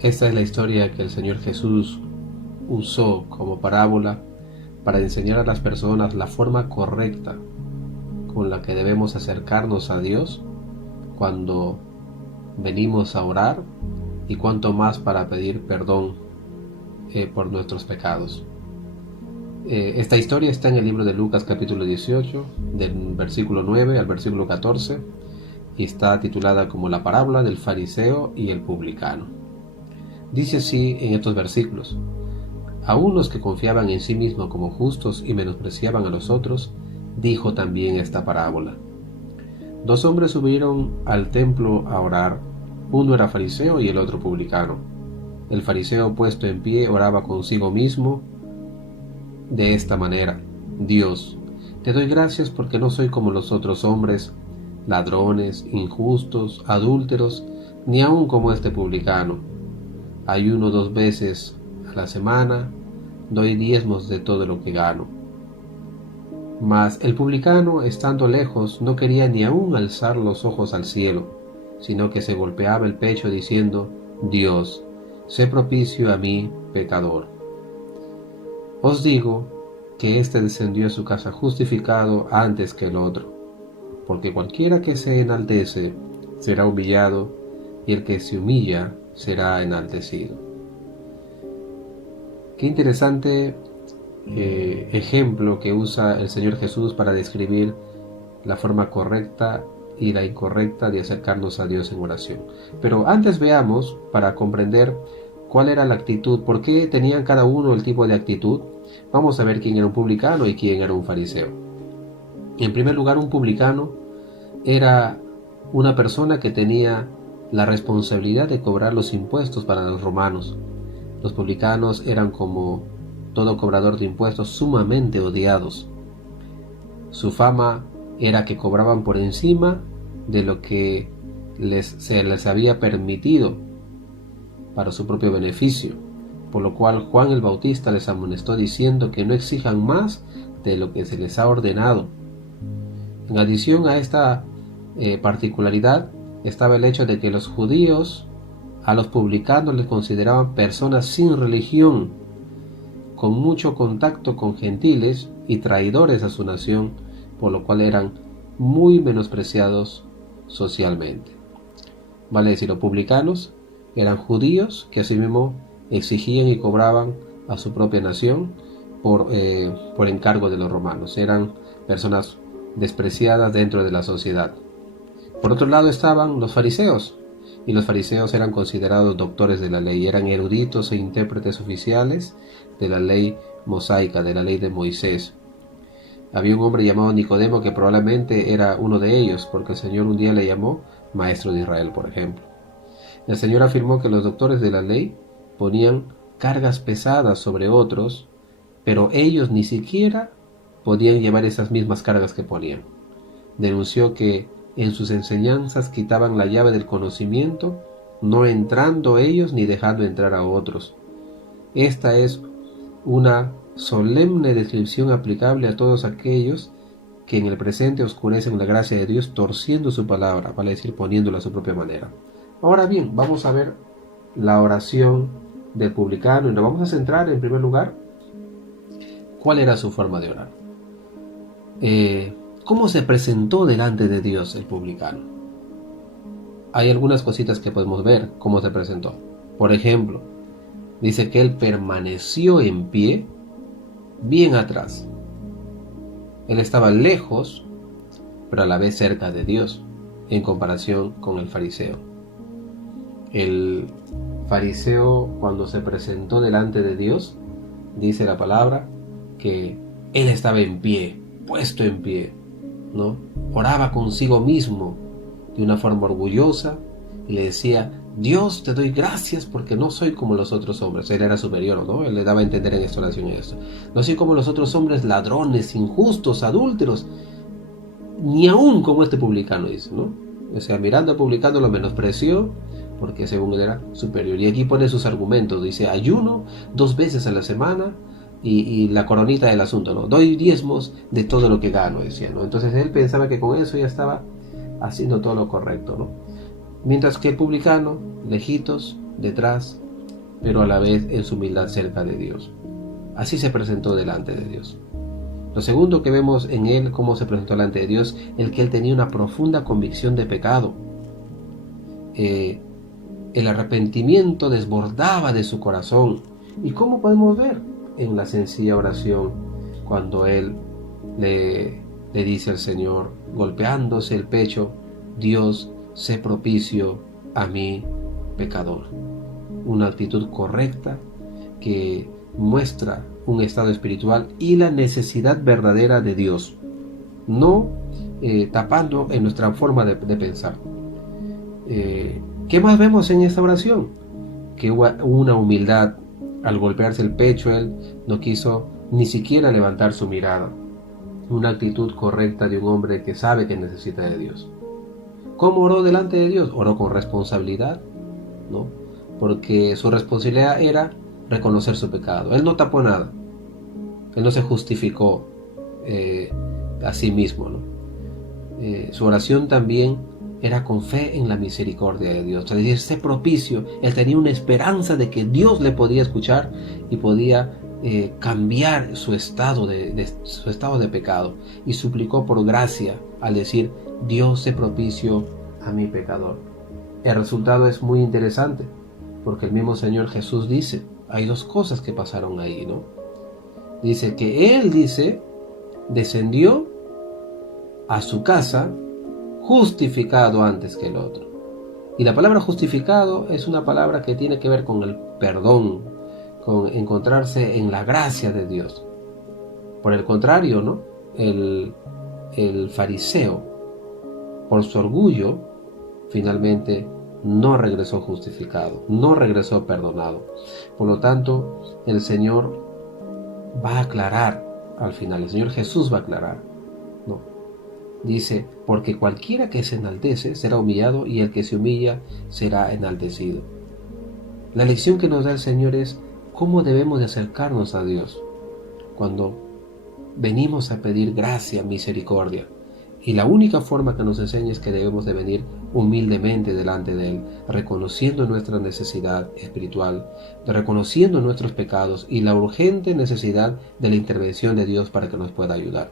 Esta es la historia que el Señor Jesús usó como parábola para enseñar a las personas la forma correcta con la que debemos acercarnos a Dios cuando venimos a orar y cuanto más para pedir perdón por nuestros pecados. Esta historia está en el libro de Lucas capítulo 18, del versículo 9 al versículo 14, y está titulada como la parábola del fariseo y el publicano. Dice así en estos versículos: aún los que confiaban en sí mismos como justos y menospreciaban a los otros, dijo también esta parábola. Dos hombres subieron al templo a orar, uno era fariseo y el otro publicano. El fariseo, puesto en pie, oraba consigo mismo de esta manera: Dios, te doy gracias porque no soy como los otros hombres, ladrones, injustos, adúlteros, ni aun como este publicano. Ayuno 2 veces a la semana, doy diezmos de todo lo que gano. Mas el publicano, estando lejos, no quería ni aun alzar los ojos al cielo, sino que se golpeaba el pecho diciendo: Dios, sé propicio a mí, pecador. Os digo que éste descendió a su casa justificado antes que el otro, porque cualquiera que se enaltece será humillado, y el que se humilla será enaltecido. Qué interesante ejemplo que usa el Señor Jesús para describir la forma correcta y la incorrecta de acercarnos a Dios en oración. Pero antes veamos, para comprender cuál era la actitud, por qué tenían cada uno el tipo de actitud, vamos a ver quién era un publicano y quién era un fariseo. En primer lugar, un publicano era una persona que tenía la responsabilidad de cobrar los impuestos para los romanos. Los publicanos eran, como todo cobrador de impuestos, sumamente odiados. Su fama era que cobraban por encima de lo que se les había permitido para su propio beneficio, por lo cual Juan el Bautista les amonestó diciendo que no exijan más de lo que se les ha ordenado. En adición a esta particularidad estaba el hecho de que los judíos a los publicanos les consideraban personas sin religión, con mucho contacto con gentiles y traidores a su nación, por lo cual eran muy menospreciados socialmente. Vale decir, los publicanos eran judíos que asimismo exigían y cobraban a su propia nación por encargo de los romanos. Eran personas despreciadas dentro de la sociedad. Por otro lado estaban los fariseos, y los fariseos eran considerados doctores de la ley, eran eruditos e intérpretes oficiales de la ley mosaica, de la ley de Moisés. Había un hombre llamado Nicodemo que probablemente era uno de ellos, porque el Señor un día le llamó maestro de Israel, por ejemplo. El Señor afirmó que los doctores de la ley ponían cargas pesadas sobre otros, pero ellos ni siquiera podían llevar esas mismas cargas que ponían. Denunció que en sus enseñanzas quitaban la llave del conocimiento, no entrando ellos ni dejando entrar a otros. Esta es una solemne descripción aplicable a todos aquellos que en el presente oscurecen la gracia de Dios torciendo su palabra, vale decir, poniéndola a su propia manera. Ahora bien, vamos a ver la oración del publicano y nos vamos a centrar en primer lugar cuál era su forma de orar. ¿Cómo se presentó delante de Dios el publicano? Hay algunas cositas que podemos ver cómo se presentó. Por ejemplo, dice que él permaneció en pie, bien atrás. Él estaba lejos, pero a la vez cerca de Dios, en comparación con el fariseo. El fariseo, cuando se presentó delante de Dios, dice la palabra que él estaba en pie, puesto en pie, ¿no? Oraba consigo mismo de una forma orgullosa y le decía: Dios, te doy gracias porque no soy como los otros hombres. Él era superior, ¿no? Él le daba a entender en esta oración esto. No soy como los otros hombres, ladrones, injustos, adúlteros, ni aún como este publicano, dice, ¿no? O sea, mirando al publicano lo menospreció porque según él era superior. Y aquí pone sus argumentos, dice: ayuno 2 veces a la semana y la coronita del asunto, ¿no? Doy diezmos de todo lo que gano, decía, ¿no? Entonces él pensaba que con eso ya estaba haciendo todo lo correcto, ¿no? Mientras que el publicano, lejitos, detrás, pero a la vez en su humildad cerca de Dios. Así se presentó delante de Dios. Lo segundo que vemos en él, cómo se presentó delante de Dios, el que él tenía una profunda convicción de pecado. El arrepentimiento desbordaba de su corazón. ¿Y cómo podemos ver? En la sencilla oración, cuando él le dice al Señor, golpeándose el pecho: Dios, sé propicio a mí, pecador. Una actitud correcta que muestra un estado espiritual y la necesidad verdadera de Dios, no tapando en nuestra forma de pensar. ¿Qué más vemos en esta oración? Que hubo una humildad. Al golpearse el pecho, él no quiso ni siquiera levantar su mirada. Una actitud correcta de un hombre que sabe que necesita de Dios. ¿Cómo oró delante de Dios? Oró con responsabilidad, ¿no? Porque su responsabilidad era reconocer su pecado. Él no tapó nada. Él no se justificó a sí mismo, ¿no? Su oración también era con fe en la misericordia de Dios. Es decir, ese propicio, él tenía una esperanza de que Dios le podía escuchar y podía cambiar su estado de pecado, y suplicó por gracia al decir: Dios se propicio a mi pecador. El resultado es muy interesante, porque el mismo Señor Jesús dice, hay dos cosas que pasaron ahí, ¿no? Dice que él, descendió a su casa justificado antes que el otro. Y la palabra justificado es una palabra que tiene que ver con el perdón, con encontrarse en la gracia de Dios. Por el contrario, ¿no? El fariseo, por su orgullo, finalmente no regresó justificado, no regresó perdonado. Por lo tanto, el Señor va a aclarar al final, el Señor Jesús va a aclarar, ¿no? Dice, porque cualquiera que se enaltece será humillado, y el que se humilla será enaltecido. La lección que nos da el Señor es cómo debemos de acercarnos a Dios cuando venimos a pedir gracia, misericordia. Y la única forma que nos enseña es que debemos de venir humildemente delante de Él, reconociendo nuestra necesidad espiritual, reconociendo nuestros pecados y la urgente necesidad de la intervención de Dios para que nos pueda ayudar.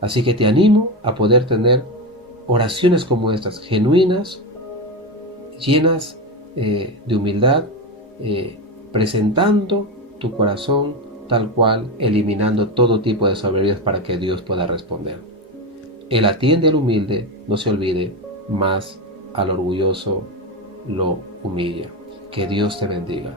Así que te animo a poder tener oraciones como estas, genuinas, llenas de humildad, presentando tu corazón tal cual, eliminando todo tipo de soberbias para que Dios pueda responder. Él atiende al humilde, no se olvide, mas al orgulloso lo humilla. Que Dios te bendiga.